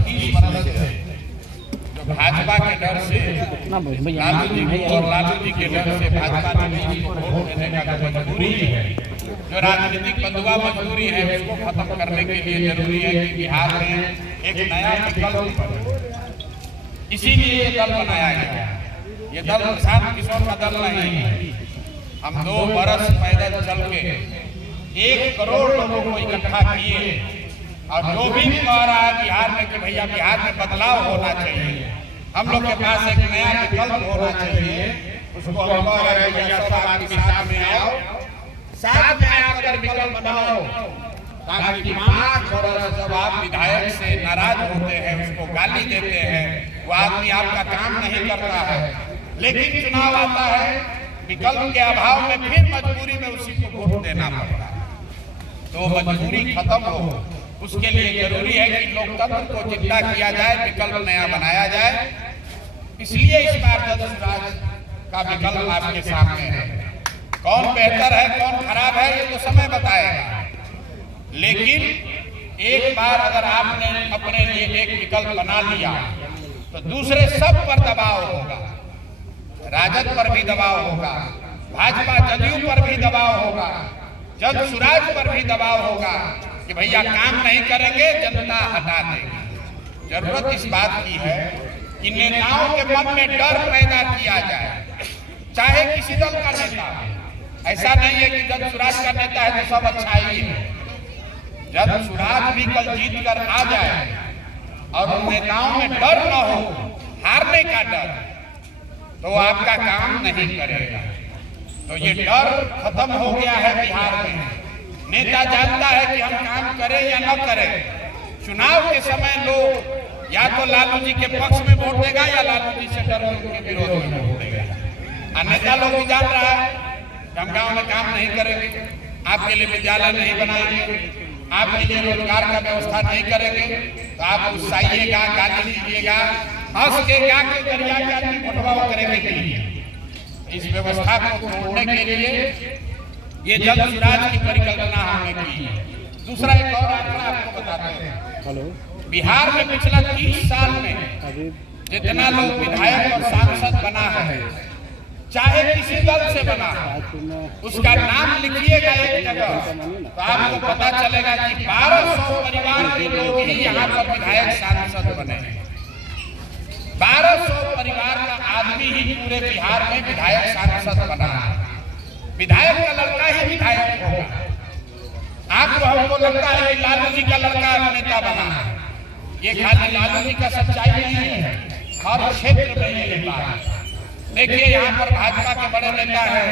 30 बरस से जो भाजपा के डर से लालू जी और लालू जी के डर से भाजपा ने वोट देने का जो मजबूरी है, जो राजनीतिक बंधुआ मजबूरी है, उसको खत्म करने के लिए जरूरी है कि बिहार में एक नया विकल्प बने। इसीलिए ये दल बनाया गया। ये दल प्रशांत किशोर का दल नहीं है। हम 2 बरस पैदल चल के 1 करोड़ लोगों को इकट्ठा किए और जो भी कह रहा है बिहार में कि भैया बिहार में बदलाव होना चाहिए, हम लोग के पास एक नया विकल्प होना चाहिए, उसको हम कह रहे हैं भैया सब आदमी साथ में आओ, साथ में आकर विकल्प बनाओ, ताकि 5 बरस जब आप विधायक से नाराज होते हैं, उसको गाली देते हैं, वो आदमी आपका काम नहीं करता है, लेकिन चुनाव आता है, विकल्प के अभाव में फिर मजबूरी में उसी को वोट देना पड़ता है। तो मजबूरी खत्म हो, उसके लिए जरूरी है कि लोकतंत्र को जिंदा किया जाए, विकल्प नया बनाया जाए। इसलिए इस बार जदसुराज का विकल्प आपके सामने है। कौन बेहतर है कौन खराब है ये तो समय बताएगा, लेकिन एक बार अगर आपने अपने लिए एक विकल्प बना लिया तो दूसरे सब पर दबाव होगा। राजद पर भी दबाव होगा, भाजपा जदयू पर भी दबाव होगा, जदसुराज पर भी दबाव होगा कि भैया काम नहीं करेंगे, जनता हटा देगी। जरूरत इस बात की है कि नेताओं के मन में डर पैदा किया जाए, चाहे किसी दल का नेता। ऐसा नहीं है कि जदसुराज का नेता है तो सब अच्छा ही है। जदसुराज भी कल जीत कर आ जाए और उन नेताओं में डर न हो, हारने का डर, तो आपका काम नहीं करेगा। तो ये डर खत्म हो गया है बिहार में। नेता जानता है कि हम काम करें या न करें। चुनाव के समय लोग या तो लालू जी के पक्ष में वोट देगा या लालू जी से डर के विरोध में वोट देगा। नेता लोग भी जान रहा है कि हम गाँव में काम नहीं करेंगे, आपके लिए विद्यालय नहीं बनाएंगे, आपके लिए रोजगार का व्यवस्था नहीं करेंगे, तो आप गुस्साइएगा, गाली दीजिएगा, हंस के क्या के दरिया के आदमी भटवाव करेंगे। इस व्यवस्था को तोड़ने के लिए ये जदसुराज की परिकल्पना हमने की। दूसरा एक और आंकड़ा आपको बताते हैं। बिहार में पिछला 30 साल में जितना लोग विधायक और सांसद बना है, चाहे किसी दल से बना, उसका नाम लिखिएगा एक जगह तो आपको पता चलेगा कि 1200 परिवार के लोग ही यहाँ पर विधायक सांसद बने। 1200 परिवार का आदमी ही पूरे बिहार में विधायक सांसद बना है। विधायक का लड़का ही विधायक होगा। आपको हमको लगता है कि लालू जी का लड़का नेता बना है, ये खाली लालू जी का सच्चाई नहीं है, हर क्षेत्र में ये बात। देखिए यहाँ पर भाजपा के बड़े नेता है,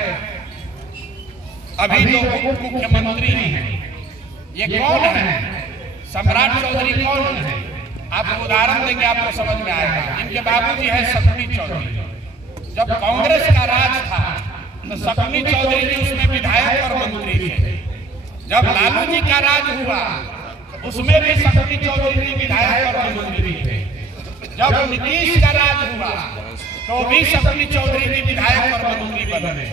अभी जो उप मुख्यमंत्री हैं, ये कौन है? सम्राट चौधरी कौन है? आपको उदाहरण देंगे, आपको समझ में आएगा। इनके बाबूजी है शक्ति चौधरी। जब कांग्रेस का राज था तो शक्ति चौधरी जी उसमें विधायक और मंत्री थे। जब लालू जी का राज हुआ तो उसमें भी शक्ति चौधरी जी विधायक और मंत्री थे। जब नीतीश का राज हुआ तो भी शक्ति चौधरी जी विधायक और मंत्री बने।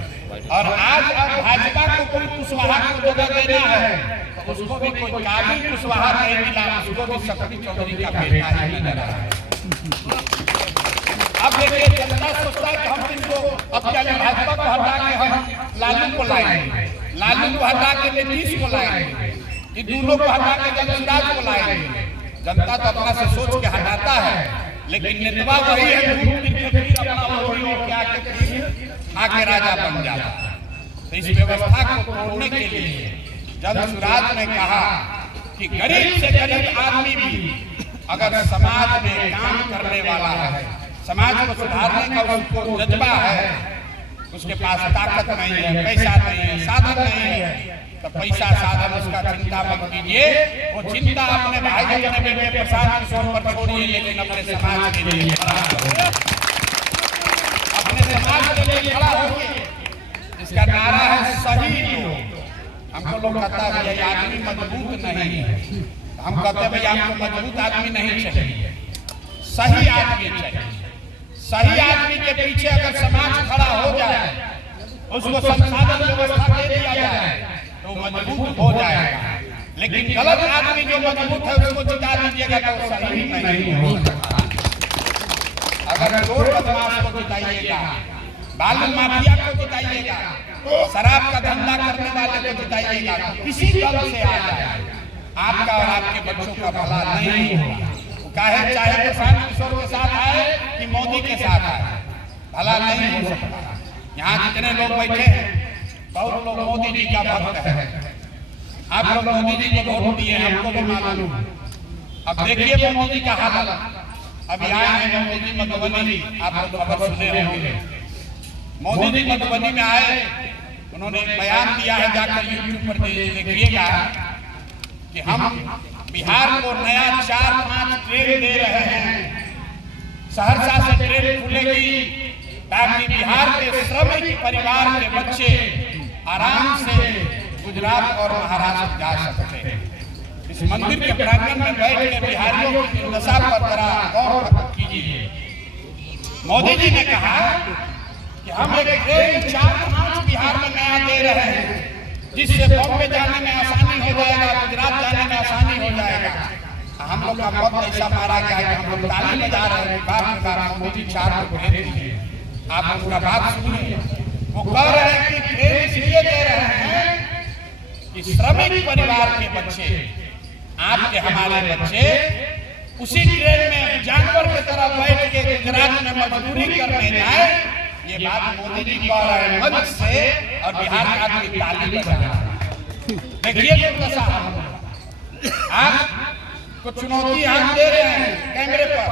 और आज अब भाजपा को कोई कुशवाहा को जगह देना है तो उसको भी कोई काबिल कुशवाहा नहीं मिला, उसको भी शक्ति चौधरी का बेटा ही नजर आ रहा है। अब देखिए जनता सोचता है कि हम इनको अब क्या भाजपा को हटा के हम लालू को लाएंगे, लालू को हटा के नीतीश को लाएंगे, ये दोनों को हटा के जदसुराज को लाएंगे। जनता तो अपना से सोच के हटाता है, लेकिन नेतवा वही है आके राजा बन जाता। तो इस व्यवस्था को तोड़ने के लिए जदसुराज ने कहा कि गरीब से गरीब आदमी भी अगर समाज में काम करने वाला है, समाज को सुधारने का उसको जज्बा है, उसके पास ताकत नहीं है, पैसा नहीं है, साधन नहीं है, तो पैसा साधन उसका चिंता मत कीजिए। वो चिंता अपने भाई अपने बेटे प्रशांत किशोर पर छोड़िए, लेकिन अपने समाज के लिए अपने समाज के लिए खड़ा होइए। इसका नारा है सही लोग। हमको लोग कहता है ये आदमी मजबूत नहीं है, हम कहते हैं भाई आपको मजबूत आदमी नहीं चाहिए, सही आदमी चाहिए। सही आदमी के पीछे अगर समाज खड़ा हो जाए, उसको संसाधन व्यवस्था दे दिया जाए तो मजबूत हो जाएगा। लेकिन गलत आदमी जो मजबूत है उसको जिता दीजिएगा तो सही नहीं हो सकता। अगर चोर बदमाश को जिताइएगा, बालू माफिया को जिताइएगा, शराब का धंधा करने वाले को जिताइएगा, किसी दल से आ जाए आपका और आपके बच्चों का भला नहीं होगा। चाहे प्रशांत किशोर के साथ आए कि मोदी के साथ आए, भला नहीं हो सकता। यहाँ जितने लोग बैठे हैं बहुत लोग मोदी जी का भक्त है। आप लोग मोदी जी को वोट दिए, हमको भी मालूम। अब देखिए मोदी जी का हालत। अभी आए हैं मोदी जी मधुबनी, आप लोग खबर सुने होंगे। मोदी जी मधुबनी में आए, उन्होंने एक बयान दिया है, जाकर यूट्यूब पर देखिएगा कि हम बिहार को नया 4-5 ट्रेन दे रहे हैं। सहरसा से ट्रेन खुलेगी ताकि बिहार के श्रमिक परिवार के बच्चे आराम से गुजरात और महाराष्ट्र जा सकते हैं। इस मंदिर के प्रांगण में बैठ के बिहारियों की दुर्दशा पर जरा गौर कीजिए। मोदी जी ने कहा कि हम एक ट्रेन 4-5 बिहार में नया दे रहे हैं, जिससे बॉम्बे जाने में आसानी हो जाएगा, गुजरात जाने में आसानी हो जाएगा। हम लोग का मत ऐसा मारा गया है कि हम लोग ताली बजा रहे हैं, बार मोदी 4 को ट्रेन दिए। आप उनका बात सुनिए, वो कह रहे हैं कि ट्रेन इसलिए दे रहे हैं कि श्रमिक परिवार के बच्चे, आपके हमारे बच्चे उसी ट्रेन में जानवर की तरह बैठ के गुजरात में मजदूरी करने जाए। ये बात मोदी जी कह रहे हैं मंच से, और बिहार का आदमी ताली बजा रहा है। देखिए दुर्दशा। आप को चुनौती हम दे रहे हैं कैमरे पर।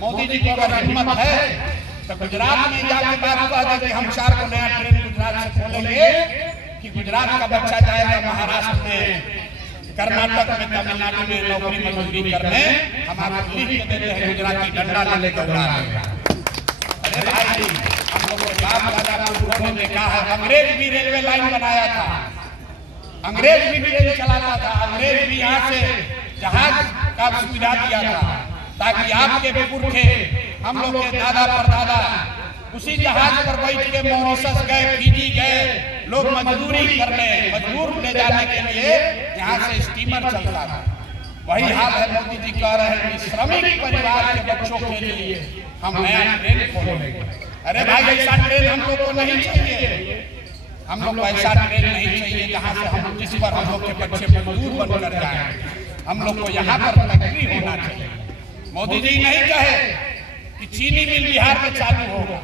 मोदी जी को अगर हिम्मत है तो गुजरात में जाके बात कह दे कि हम 4 को नया ट्रेन गुजरात से खोलेंगे, कि गुजरात का बच्चा जाएगा महाराष्ट्र में, कर्नाटक में, तमिलनाडु में नौकरी मजदूरी करने। हम आपको लिख के देते हैं, गुजराती डंडा लेने का उड़ा देगा। अरे भाई, हम लोग के बाप दादा पुरखों ने देखा है, अंग्रेज भी रेलवे लाइन बनाया था, अंग्रेज भी ट्रेन चलाता था, अंग्रेज भी यहाँ से जहाज का सुविधा दिया था, ताकि आपके पुरखे, हम लोग के दादा परदादा उसी जहाज पर बैठ के मॉरिशस गए, फिजी गए, लोग मजदूरी करने, मजदूर ले जाने के लिए यहाँ से स्टीमर चलता था। वही हाल है। मोदी जी कह रहे हैं कि श्रमिक परिवार के बच्चों के लिए हम नया ट्रेन खोलेंगे। अरे भाई, ऐसा ट्रेन हम लोग को नहीं चाहिए। हम लोग को ऐसा ट्रेन नहीं चाहिए जहाँ से हम, जिस पर हम लोग के बच्चे मजदूर बनकर जाए। हम लोग को यहाँ पर फैक्ट्री होना चाहिए। मोदी जी नहीं कहे कि चीनी मिल बिहार में चालू होगा।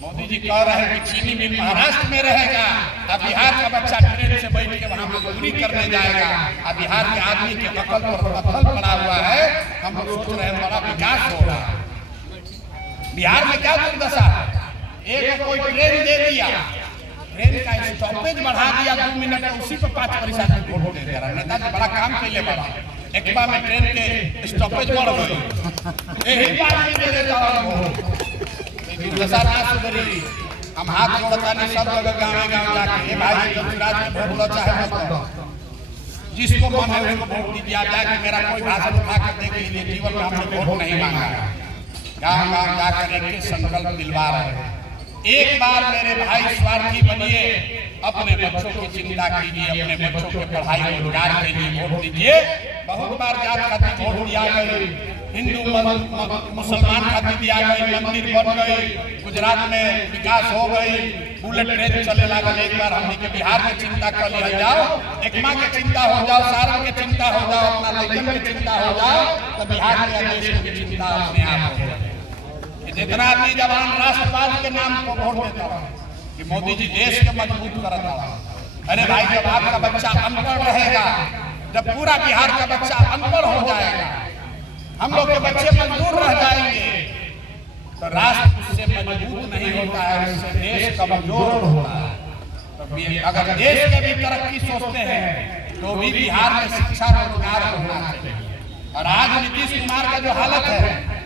मोदी जी कह रहे हैं कि चीनी मिल महाराष्ट्र में रहेगा, अब बिहार का बच्चा ट्रेन से बैठ के वहाँ मजदूरी करने जाएगा। अब बिहार के आदमी के अकल पर पत्थर पड़ा हुआ है। हम लोग सोच रहे हैं बड़ा विकास होगा। बिहार में क्या दुर्दशा है, एक कोई ट्रेन दे दिया, ट्रेन का स्टॉपेज बढ़ा दिया 2 मिनट में, उसी पर 5% वोट दे दे रहा। नेताजी बड़ा काम कैले बड़ा, एक बार में ट्रेन के स्टॉपेज बढ़ गई, यही बात नहीं दे देता हूँ। दुर्दशा ना सुधरी। हम हाथ जोड़ता नहीं, सब जगह गाँव जाके, भाई गुजरात में वोट लो चाहे मत लो, जिसको मन है उसको वोट दीजिए। आप जाके मेरा कोई भाषण उठा कर देख लीजिए, जीवन में हमने वोट नहीं मांगा। गाँव जाकर एक संकल्प दिलवा रहे हैं। एक बार मेरे भाई स्वार्थी बनिए, अपने बच्चों की चिंता कीजिए, अपने बच्चों के पढ़ाई रोजगार के लिए वोट दीजिए। बहुत बार जात खातिर वोट दिया गई, हिंदू मुसलमान खातिर दिया गई, मंदिर बन गई, गुजरात में विकास हो गई, बुलेट ट्रेन चले लागल। एक बार हमने के बिहार की चिंता कर लिया जाओ, एकमा के चिंता हो जाओ, सारण के चिंता हो जाओ, अपना लड़कन की चिंता हो जाओ, तो बिहार के देश की चिंता अपने आप हो जाए। जितना आदमी जवान राष्ट्रवाद के नाम पर वोट देता है कि मोदी जी देश के मजबूत करता है। अरे भाई, जब आपका बच्चा अनपढ़ रहेगा, जब पूरा बिहार का बच्चा अनपढ़ हो जाएगा, हम लोग के बच्चे मजबूर रह जाएंगे, तो राष्ट्र उससे मजबूत नहीं होता है, उससे देश कमजोर होता है। तो अगर देश के भी तरक्की सोचते हैं तो भी बिहार में शिक्षा रोजगार होना चाहिए। और आज नीतीश कुमार का जो हालत है,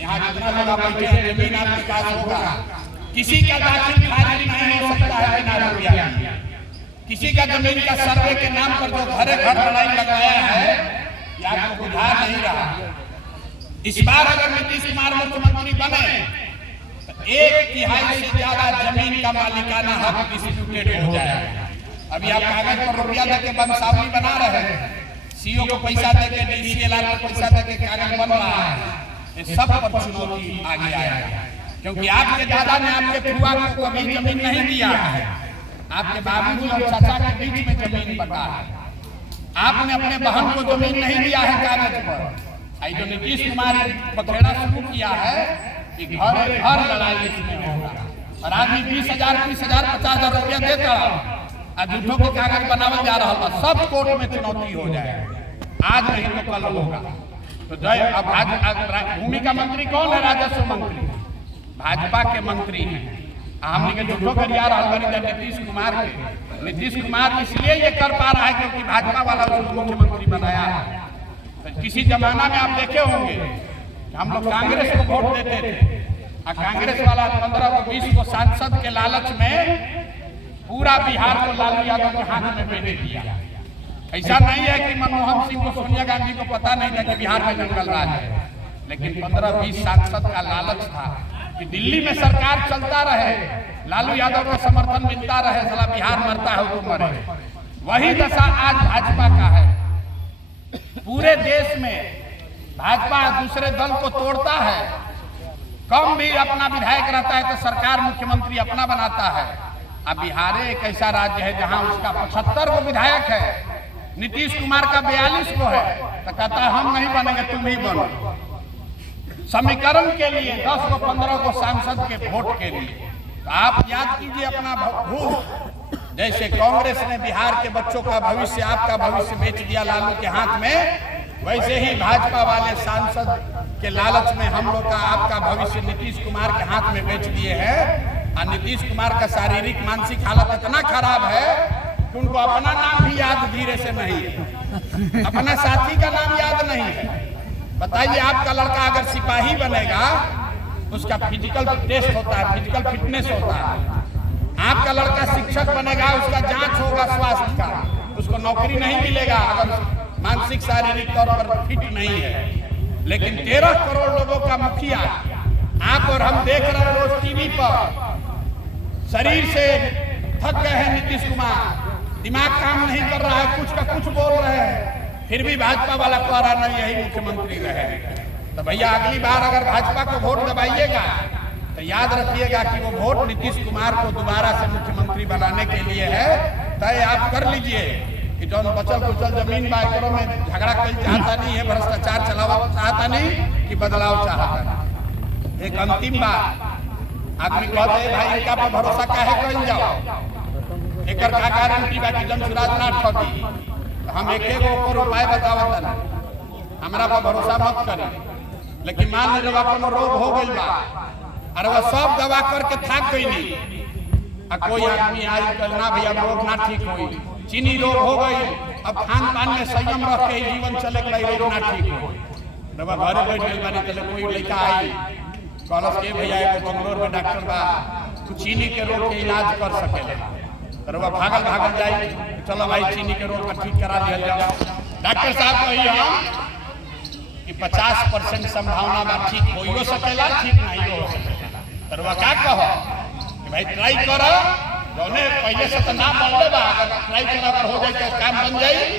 यहाँ जितना लोग बैठे हैं, जमीन आपके पास होगा, किसी का दाखिल खारिज नहीं हो सकता है बिना रुपया। किसी का जमीन का सर्वे के नाम पर जो घरे घर लड़ाई लगाया है, ये आपको बुझा नहीं रहा। इस बार अगर नीतीश कुमार मुख्यमंत्री बने तो 1/3 से ज्यादा जमीन का मालिकाना हक डिस्ट्रीब्यूटेड हो जाएगा। अभी आप कागज पर रुपया देके वंशावली बना रहे हैं, सीओ को पैसा देके डीसीएलआर को पैसा देके कागज बन रहा है, ये सब पर चुनौती आगे आएगा। क्योंकि आपके दादा ने आपके फुआ को कभी जमीन नहीं दिया है, आपके बाबूजी और चाचा के बीच में जमीन बटा है, आपने अपने बहन को जमीन नहीं दिया है कागज पर। आई जो नीतीश कुमार पखेड़ा शुरू किया है कि घर घर लड़ाई इसमें होगा, और आदमी 20,000 30,000 50,000 रुपया देता और झूठों के कागज बनावल जा रहा था, सब कोर्ट में चुनौती हो जाए, आज नहीं तो कल होगा। तो जय अब भूमि का मंत्री कौन है? राजस्व मंत्री भाजपा के मंत्री हैं। हमने के झूठों करिया नीतीश कुमार के, नीतीश कुमार इसलिए ये कर पा रहा है क्योंकि भाजपा वाला उसको मुख्यमंत्री बनाया है। तो किसी जमाना में आप देखे होंगे हम लोग कांग्रेस को वोट देते थे और कांग्रेस वाला 15 को 20 को सांसद के लालच में पूरा बिहार को लालू यादव के हाथ में बेच दिया। ऐसा नहीं है कि मनमोहन सिंह को सोनिया गांधी को पता नहीं था कि बिहार में जंगल राज है, लेकिन 15-20 सांसद का लालच था कि दिल्ली में सरकार चलता रहे, लालू यादव को समर्थन मिलता रहे, साला बिहार मरता है तो मरे। वही दशा आज भाजपा का है। पूरे देश में भाजपा दूसरे दल को तोड़ता है, कम भी अपना विधायक रहता है तो सरकार मुख्यमंत्री अपना बनाता है। अब बिहार एक ऐसा राज्य है जहां उसका 75 को विधायक है, नीतीश कुमार का 42 को है, तो कहता है हम नहीं बनेंगे तुम ही बनो। समीकरण के लिए 10 को 15 को सांसद के वोट के लिए। तो आप याद कीजिए अपना भूख, जैसे कांग्रेस ने बिहार के बच्चों का भविष्य, आपका भविष्य बेच दिया लालू के हाथ में, वैसे ही भाजपा वाले सांसद के लालच में हम लोग का आपका भविष्य नीतीश कुमार के हाथ में बेच दिए हैं। और नीतीश कुमार का शारीरिक मानसिक हालत इतना खराब है कि उनको अपना नाम भी याद धीरे से नहीं है, अपना साथी का नाम याद नहीं है। बताइए आपका लड़का अगर सिपाही बनेगा, उसका फिजिकल टेस्ट होता है, फिजिकल फिटनेस होता है। आपका लड़का शिक्षक बनेगा, उसका जांच होगा स्वास्थ्य का, उसको नौकरी नहीं मिलेगा अगर मानसिक शारीरिक तौर पर फिट नहीं है। लेकिन 13 करोड़ लोगों का मुखिया आप और हम देख रहे हैं रोज टीवी पर, शरीर से थक गए हैं नीतीश कुमार, दिमाग काम नहीं कर रहा है, कुछ का कुछ बोल रहे हैं, फिर भी भाजपा वाला कह रहा नहीं यही मुख्यमंत्री रहे। तो भैया अगली बार अगर भाजपा को वोट दबाइएगा तो याद रखिएगा कि वो वोट नीतीश कुमार को दोबारा से मुख्यमंत्री बनाने के लिए है। तय आप कर लीजिए कि जो बचल कुचल जमीन बाइकरों में झगड़ा कहीं चाहता नहीं है, भ्रष्टाचार चलावा चाहता नहीं कि बदलाव चाहता नहीं। एक अंतिम बात, आदमी कहते हैं भाई इनका पर भरोसा काहे कइल जाओ, एक का गारंटी बा कि जमशुराज ना ठगी। हम एक ऊपर उपाय बतावत ना, हमरा पर भरोसा मत करी। लेकिन मान लीजिए कोनो रोग हो गइल बा, अरे वह सब दवा करके थक गई नहीं, आ कोई आदमी आज कल ना भैया रोग ना ठीक होई, चीनी रोग हो गई, अब खान पान में संयम रख के जीवन चले के रोग ना ठीक हो। दवा घरे बैठ गइल बानी, चले कोई लड़का आई कहलस के भैया एगो बंगलोर में डॉक्टर बा, तू चीनी के रोग के इलाज कर सकेले। तो वह भागल जाए, चलो भाई चीनी के रोग का ठीक करा दिया जाओ। डॉक्टर साहब कही हम कि 50% संभावना बा ठीक हो सकेला, ठीक नहीं हो सकेला। तो वह क्या कहो कि भाई ट्राई करो, जौने पहले से तो ना बढ़ले बा, अगर ट्राई करो अगर हो जाए तो काम बन जाई।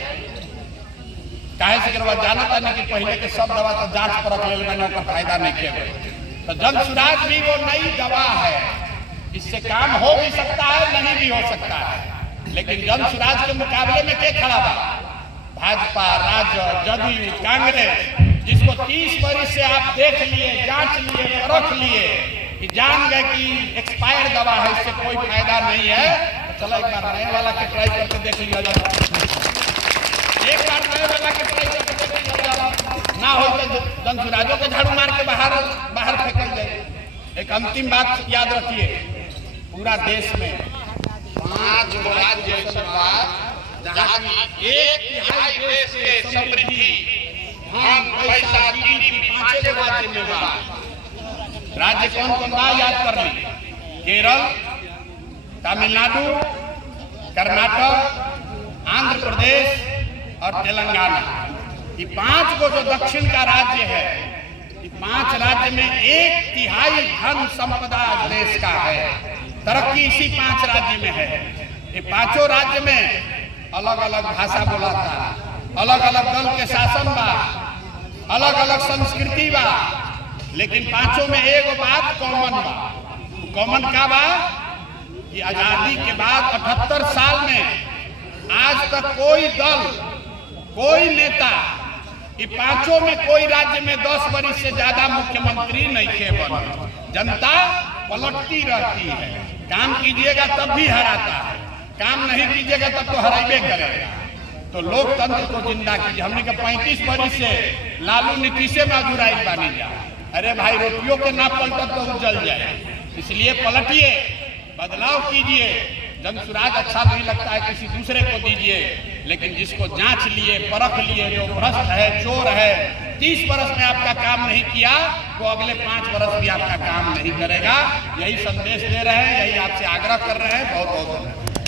काहे से कि जानता नहीं कि पहले के सब दवा तो जांच परख ले मैंने ओकर फायदा नहीं किया। तो जनसुराज भी वो नई दवा है, इससे काम हो भी सकता है, नहीं भी हो सकता है। लेकिन जनसुराज के मुकाबले में क्या खड़ा था? भाजपा, राजद, जदयू, कांग्रेस, जिसको 30 वर्ष से आप देख लिए, जांच लिए, परख लिए कि जान गए कि एक्सपायर दवा है, इससे कोई फायदा नहीं है। तो चलो एक बार नए वाला के ट्राई करके देख लिया जाए, एक बार नए वाला के ट्राई करके देख लिया जाए, ना हो तो जनसुराजों को झाड़ू मार के बाहर फेंकल जाए। एक अंतिम बात याद रखिए, पूरा देश में 5 राज्य ऐसा जहाँ की 1/3 देश के समृद्धि धन पैसा जीडीपी 5 राज्य में बा। राज्य कौन कौन बा याद कर ली? केरल, तमिलनाडु, कर्नाटक, आंध्र प्रदेश और तेलंगाना। ये 5 को जो दक्षिण का राज्य है, ये 5 राज्य में 1/3 धन संपदा देश का है। तरक्की इसी 5 राज्य में है। ये 5 राज्य में अलग अलग भाषा बोला था, अलग अलग दल के शासन बा, अलग अलग संस्कृति बा, लेकिन पांचों में एगो बात कॉमन बा। कॉमन का बा कि आजादी के बाद 78 साल में आज तक कोई दल, कोई नेता, ये पांचों में कोई राज्य में 10 वर्ष से ज्यादा मुख्यमंत्री नहीं थे बने। जनता पलटती रहती है, काम कीजिएगा तब भी हराता है, काम नहीं कीजिएगा तब तो हराइबे करेगा। तो लोकतंत्र को जिंदा कीजिए। हमने कहा 35 वर्ष से लालू नीतीशे में अधूराई बानी जा। अरे भाई रोटियों के ना पलटत तो जल जाए, इसलिए पलटिए, बदलाव कीजिए। जनसुराज अच्छा नहीं लगता है किसी दूसरे को दीजिए, लेकिन जिसको जांच लिए, परख लिए, जो भ्रष्ट है, चोर है, 30 वर्ष में आपका काम नहीं किया तो अगले 5 वर्ष भी आपका काम नहीं करेगा। यही संदेश दे रहे हैं, यही आपसे आग्रह कर रहे हैं। बहुत बहुत